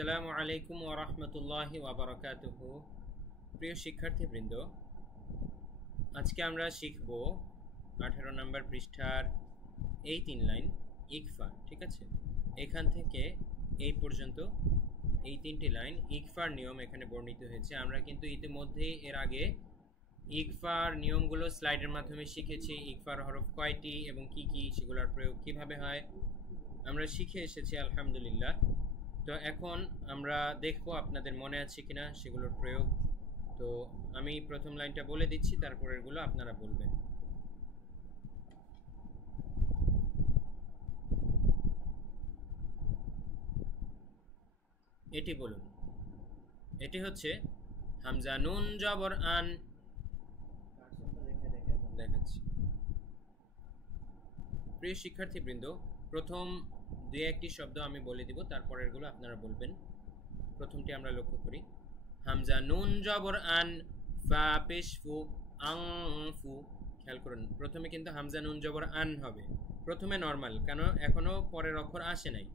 আসসালামু আলাইকুম ওয়া রাহমাতুল্লাহি ওয়া বারাকাতুহু। প্রিয় শিক্ষার্থীবৃন্দ, আজকে আমরা শিখব 18 নম্বর পৃষ্ঠার এই 3 লাইন ইকফা। ঠিক আছে, এখান থেকে এই পর্যন্ত এই 3টি লাইন ইকফার নিয়ম এখানে বর্ণিত হয়েছে। আমরা কিন্তু ইতিমধ্যেই এর আগে ইকফার নিয়মগুলো স্লাইডের মাধ্যমে শিখেছি। ইকফার হরফ কয়টি এবং কি কি, সেগুলোর প্রয়োগ কিভাবে হয় আমরা শিখে এসেছি আলহামদুলিল্লাহ। তো এখন আমরা দেখবো আপনাদের মনে আছে কিনা সেগুলোর প্রয়োগ। তো আমি প্রথম লাইনটা বলে দিচ্ছি, তারপর এগুলো আপনারা বলবেন। এটি বলুন। এটি হচ্ছে হামজা নুন জবর আন। দেখাচ্ছি। প্রিয় শিক্ষার্থীবৃন্দ, প্রথম দুই একটি শব্দ আমি বলে দিব, তারপর এগুলো আপনারা বলবেন। প্রথমটি আমরা লক্ষ্য করি। হামজা নুন জবর আন, ফা পেশ ফু, আং ফু। খেয়াল করুন, প্রথমে কিন্তু হামজা নুন জবর আন হবে, প্রথমে নর্মাল, কেন এখনো পরের অক্ষর আসে নাই।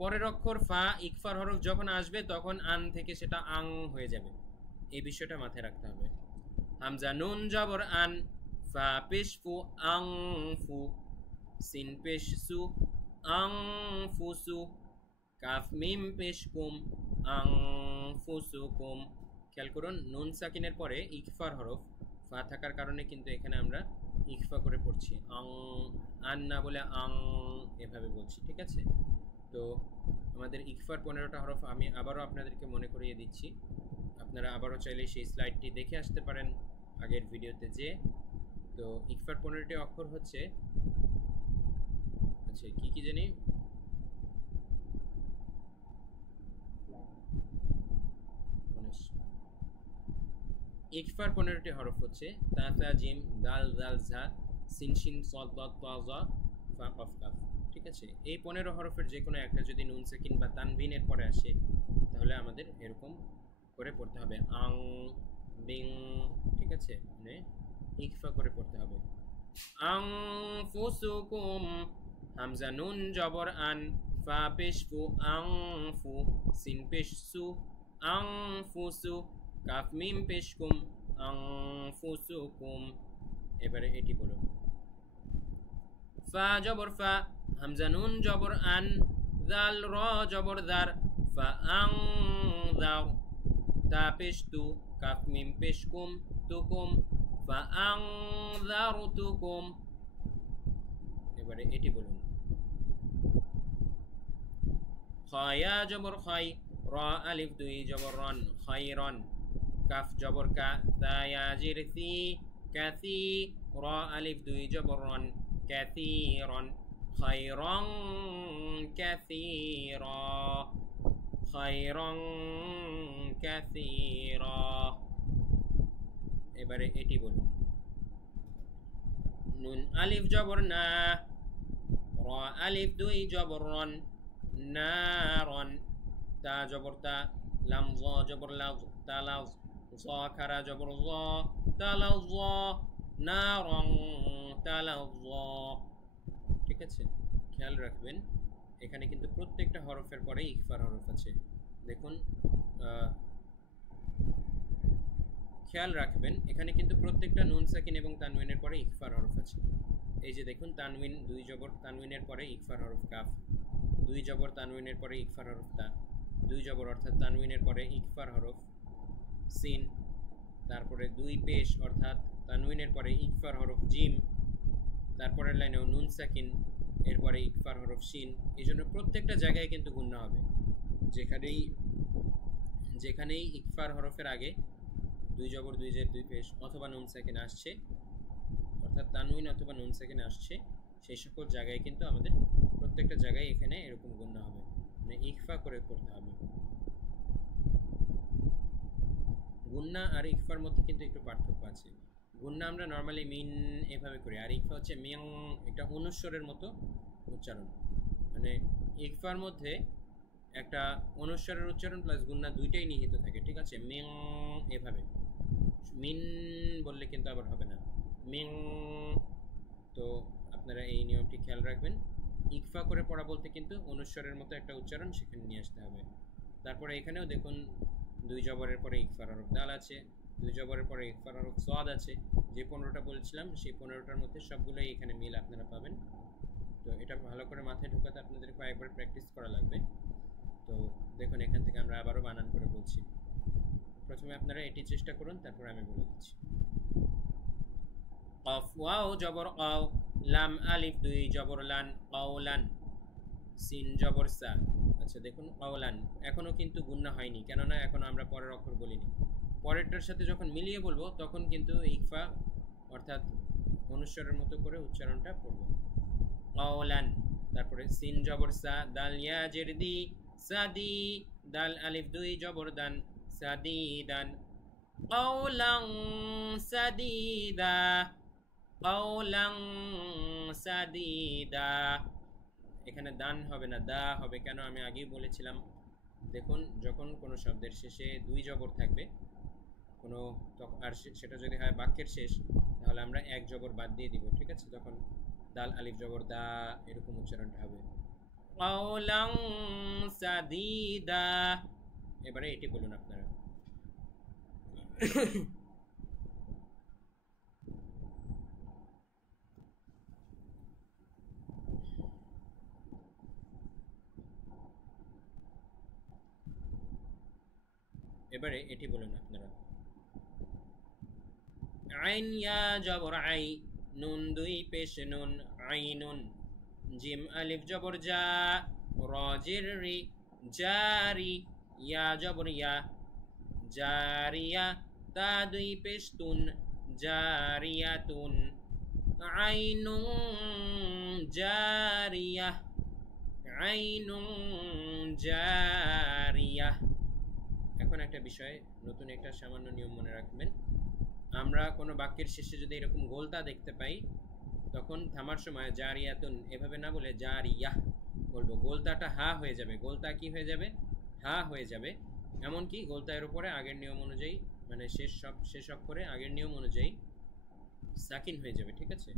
পরের অক্ষর ফা ইকফার হরফ যখন আসবে তখন আন থেকে সেটা আং হয়ে যাবে। এই বিষয়টা মাথায় রাখতে হবে। হামজা নুন জবর আন, ফা পেশ ফু, আং ফু। সিন পেশ সু, আং ফুসু। কাফ মিম পেশ কুম, আং ফুসুকুম। খেয়াল করুন, নুন সাকিনের পরে ইকফার হরফ ফা থাকার কারণে কিন্তু এখানে আমরা ইকফা করে পড়ছি, আং, আন না বলে আং এভাবে বলছি। ঠিক আছে, তো আমাদের ইকফার 15টা হরফ আমি আবারও আপনাদেরকে মনে করিয়ে দিচ্ছি। আপনারা আবারও চাইলে সেই স্লাইডটি দেখে আসতে পারেন আগের ভিডিওতে যে। তো ইকফার 15টি অক্ষর হচ্ছে, আচ্ছা কি কি জানি, ইকফার 15টি হরফ হচ্ছে তা তা জিম দাল দাল ঝা সিন শিন সদ দদ তা জা ফা কফ কাফ। ঠিক আছে, এই 15 হরফের যে কোনো একটা যদি নুন সাকিন বা তানভিনের পরে আসে তাহলে আমাদের এরকম করে পড়তে হবে, আং বিং। ঠিক আছে, মানে ইকফা করে পড়তে হবে। আং ফুসুকুম, হামজা নুন জবর আন, ফা পেশ ফু, আং ফু। সিন পেশ সু, আং ফুসু। কাফ মিম পেশ কুম, আং ফুসুকুম। এবারে এটি বলুন। ফা জবর ফা, হামজা নুন জবর আন, দাল র জবর দার, ফা আং দাও। তা পেশ তু, কাফ মিম পেশ কুম, তুকুম। ফা আং দারু তুকুম। এবারে এটি বলুন। খয়া জবর খাই, র আলিফ দুই জবর রন, খাইরন। কাফ জবর কা, তা ইয়া জির সি, কাসি। র আলিফ দুই জবর রন, কাসিরন। খাইরন কাসিরা, খাইরন কাসিরা। এবারে এটি বলুন। নুন আলিফ জবর না, র আলিফ দুই জবর রন, নারন। তা জবর তা, লাম জ জবর লাজ, তালাজ। জ খারা জবর জ, তালাজ। নারং তালাজ। ঠিক আছে, খেয়াল রাখবেন এখানে কিন্তু প্রত্যেকটা হরফের পরে ইকফার হরফ আছে। দেখুন, খেয়াল রাখবেন এখানে কিন্তু প্রত্যেকটা নুন সাকিন এবং তানউইনের পরে ইকফার হরফ আছে। এই যে দেখুন, তানউইন দুই জবর, তানউইনের পরে ইকফার হরফ কাফ। দুই জবর, তানউইনের পরে ইকফার হরফ তা। দুই জবর অর্থাৎ তানউইনের পরে ইকফার হরফ সিন। তারপরে দুই পেশ অর্থাৎ তানউইনের পরে ইকফার হরফ জিম। তারপরের লাইনেও নুন সাকিন, এরপরে ইকফার হরফ শিন। এই জন্য প্রত্যেকটা জায়গায় কিন্তু গুণনা হবে। যেখানেই ইকফার হরফের আগে দুই জবর, দুই জের, দুই পেশ অথবা নুন সাকিন আসছে, অর্থাৎ তানউইন অথবা নুন সাকিন আসছে, সেই সকল জায়গায় কিন্তু আমাদের প্রত্যেকটা জায়গায় এখানে এরকম গুণনা হবে, মানে ইকফা করে পড়তে হবে। গুণনা আর ইকফার মধ্যে কিন্তু একটু পার্থক্য আছে। গুণনা আমরা নর্মালি মিন এভাবে করি, আর ইকফা হচ্ছে মিং, একটা অনুস্বরের মতো উচ্চারণ। মানে ইকফার মধ্যে একটা অনুস্বরের উচ্চারণ প্লাস গুণনা দুইটাই নিহিত থাকে। ঠিক আছে, মিং এভাবে, মিন বললে কিন্তু আবার হবে না, মিং। তো আপনারা এই নিয়মটি খেয়াল রাখবেন। ইকফা করে পড়া বলতে কিন্তু অনুস্বরের মতো একটা উচ্চারণ সেখানে নিয়ে আসতে হবে। তারপরে এখানেও দেখুন দুই জবরের পরে ইকফার হরফ দাল আছে, দুই জবরের পরে ইকফার হরফ সাদ আছে। যে 15টা বলছিলাম সেই 15টার মধ্যে সবগুলোই এখানে মিল আপনারা পাবেন। তো এটা ভালো করে মাথায় ঢোকাতে আপনাদের কয়েকবার প্র্যাকটিস করা লাগবে। তো দেখুন এখান থেকে আমরা আবারও বানান করে বলছি। প্রথমে আপনারা এটি চেষ্টা করুন, তারপর আমি বলে দিচ্ছি। কফ ওয়াও জবর আও, লাম আলিফ দুই জবর লান, কাওলান, সিন জবর সা। আচ্ছা দেখুন কাওলান এখনো কিন্তু গুণনা হয়নি, কেননা এখনো আমরা পরের অক্ষর বলিনি। পরেরটার সাথে যখন মিলিয়ে বলবো তখন কিন্তু ইকফা অর্থাৎ অনুস্বরের মতো করে উচ্চারণটা করব। কাওলান, তারপরে সিন জবর সা, দাল ইয়া জের দি, সাদি, দাল আলিফ দুই জবর দান, সাদিদান, কাওলান সাদিদা, কাওলান সাদিদা। এখানে দান হবে না, দা হবে। কেন আমি আগেই বলেছিলাম, দেখুন যখন কোনো শব্দের শেষে দুই জবর থাকবে কোনো, আর সেটা যদি হয় বাক্যের শেষ, তাহলে আমরা এক জবর বাদ দিয়ে দিব, ঠিক আছে? তখন দাল আলিফ জবর দা এরকম উচ্চারণটা হবে, কাওলান সাদিদা। এবারে এটি বলুন আপনারা। এবারে এটি বলুন আপনারা। আইন ইয়া জবর আই, নুন দুই পেশ নুন, আইনুন, জিম আলিফ জবর জা, র জের রি, জারি, ইয়া জবর ইয়া, জারিয়া, তা দুই পেশ তুন, জারিয়াতুন, আইনুন জারিয়া, আইনুন জারিয়া। এখন একটা বিষয়, নতুন একটা সামান্য নিয়ম মনে রাখবেন। আমরা কোনো বাক্যের শেষে যদি এরকম গোলতা দেখতে পাই, তখন থামার সময় জারিয়াতুন এভাবে না বলে জারিয়াহ বলবো। গোলতাটা হা হয়ে যাবে। গোলতা কি হয়ে যাবে? হা হয়ে যাবে। এমনকি গোলতা এর উপরে আগের নিয়ম অনুযায়ী, মানে শেষ অক্ষরে আগের নিয়ম অনুযায়ী সাকিন হয়ে যাবে, ঠিক আছে?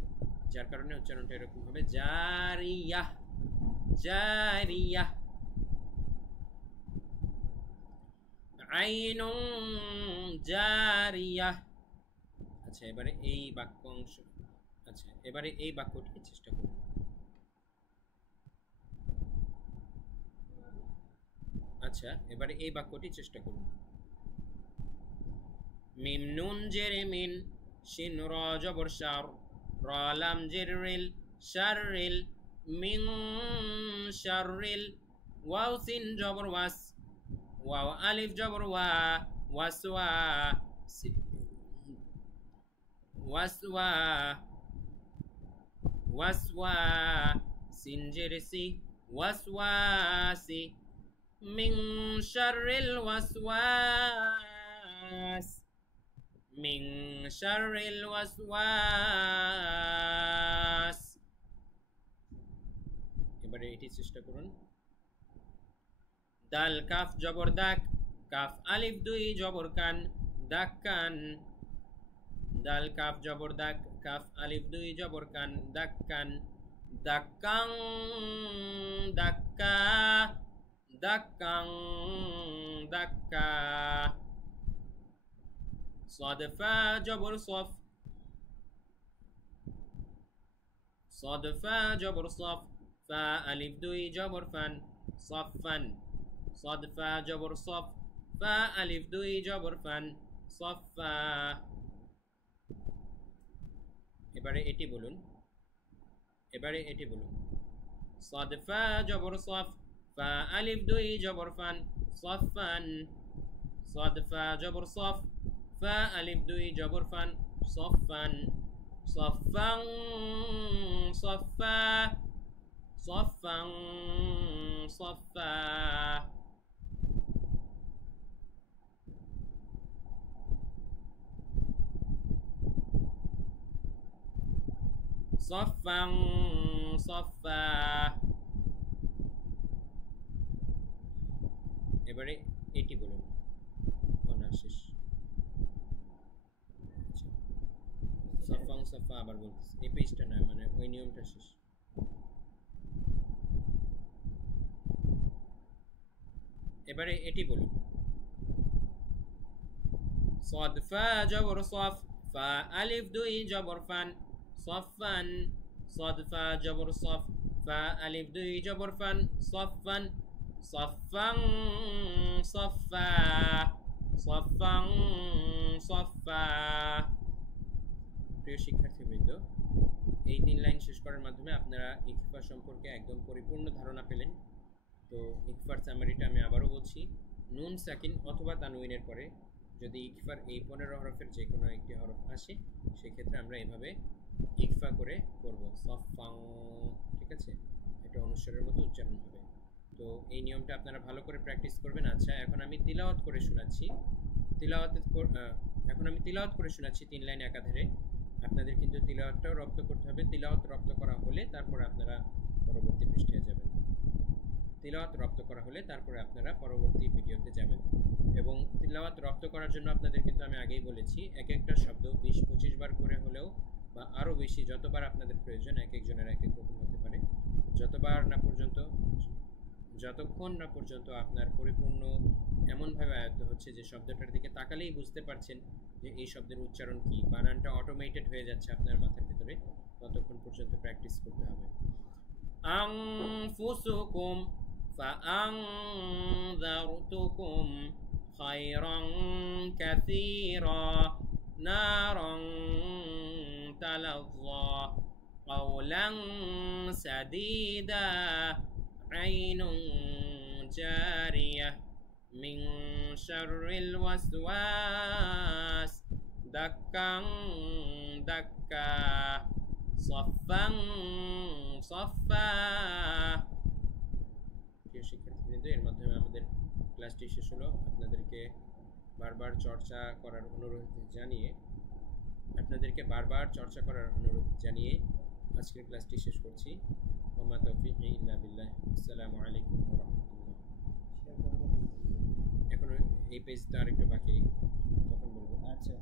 যার কারণে উচ্চারণটা এরকম হবে জারিয়াহ, জারিয়াহ, আইনুন জারিয়াহ। আচ্ছা এবারে এই বাক্য অংশ, আচ্ছা এবারে এই বাক্যটি চেষ্টা করুন। আচ্ছা এবারে এই বাক্যটি চেষ্টা করুন। মিম নুন জের মিন, শিন র জবর শার, র লাম জের রিল, শাররিল, মিন শাররিল, ওয়াও সিন জবর ওয়াস, ওয়াও আলিফ জবর ওয়া, ওয়াসওয়া, ওয়াসওয়া, ওয়াসওয়া, সিন জের সি, ওয়াসওয়াসি, মিন শাররিল ওয়াসওয়াস, মিন শাররিল ওয়াসওয়াস। এবারে এটি চেষ্টা করুন। দাল কাফ জবর দাক, কাফ আলিফ দুই জবর কান, দাক্কান, দাল কাফ জবর দাক, কাফ আলিফ দুই জবর কান, দাক্কান, দাক্কাং, দাক্কা, দাক্কাং, দাক্কা। صاد فا جبر صف، صاد فا جبر صف، فا ألف دوي جبر فن، صفا، صاد فا جبر صف، فا ألف دوي جبر فن، صفا। এবারে এটি বলুন, এবারে এটি বলুন। صاد فا جبر صف، فا ألف دوي جبر فن، صفا، صاد فا جبر صف، فا ألف دوي جبر فن، صفا، صفا، صفا، صفا، صفا। صفا صفا। এবারে এটি বলুন। না শেষ। সফা সফা আবার বলতেছি, এই পেজটা না, মানে ওই নিয়মটা শেষ। এবারে এটি বলুন صاد فا جبر صف فا ألف دوي جبر فن صفا صاد فا جبر صف فا ألف دوي جبر فن صفا صفا صفا صفا صفا প্রিয় শিক্ষার্থীবৃন্দ, এই 3 লাইন শেষ করার মাধ্যমে আপনারা ইকফা সম্পর্কে একদম পরিপূর্ণ ধারণা পেলেন। তো ইকফার সামারিটা আমি আবারও বলছি, নুন সাকিন অথবা তানউইনের পরে যদি ইকফার এই 15 হরফের যে কোনো একটি হরফ আসে সেক্ষেত্রে আমরা এভাবে ইকফা করে করব, সফাং। ঠিক আছে, এটা অনুস্বরের মতো উচ্চারণ হবে। তো এই নিয়মটা আপনারা ভালো করে প্র্যাকটিস করবেন। আচ্ছা, এখন আমি তিলাওয়াত করে শোনাচ্ছি। এখন আমি তিলাওয়াত করে শোনাচ্ছি 3 লাইন একাধারে। আপনাদের কিন্তু তিলাওয়াতটাও রপ্ত করতে হবে। তিলাওয়াত রপ্ত করা হলে তারপরে আপনারা পরবর্তী পৃষ্ঠায় যাবেন। তিলাওয়াত রপ্ত করা হলে তারপরে আপনারা পরবর্তী ভিডিওতে যাবেন। এবং তিলাওয়াত রপ্ত করার জন্য আপনাদের কিন্তু আমি আগেই বলেছি, এক একটা শব্দ 20-25 বার করে হলেও বা আরও বেশি, যতবার আপনাদের প্রয়োজন, এক একজনের এক এক রকম হতে পারে, যতক্ষণ না পর্যন্ত আপনার পরিপূর্ণ এমনভাবে আয়ত্ত হচ্ছে যে শব্দটার দিকে তাকালেই বুঝতে পারছেন যে এই শব্দের উচ্চারণ কি, বানানটা অটোমেটেড হয়ে যাচ্ছে আপনার মাথার ভিতরে, ততক্ষণ পর্যন্ত প্র্যাকটিস করতে হবে। আনফুসুকুম ফাআনযারতুকুম খায়রান কাসীরা নারান তালাযযা কাওলান সাদীদা আইনুন জারিয়া মিন শাররিল ওয়াসওয়াস দাক্কান দাক্কা সফাং সফা। প্রিয় শিক্ষার্থীবৃন্দ, এর মাধ্যমে আমাদের ক্লাসটি শেষ হলো। আপনাদেরকে বারবার চর্চা করার অনুরোধ জানিয়ে আজকের ক্লাসটি শেষ করছি। ওমা তৌফিক ইল্লা বিল্লাহ। আসসালামু আলাইকুম ওয়া রাহমাতুল্লাহ। এখন এই পেজটা আরেকটু বাকি, তখন বলবো। আচ্ছা।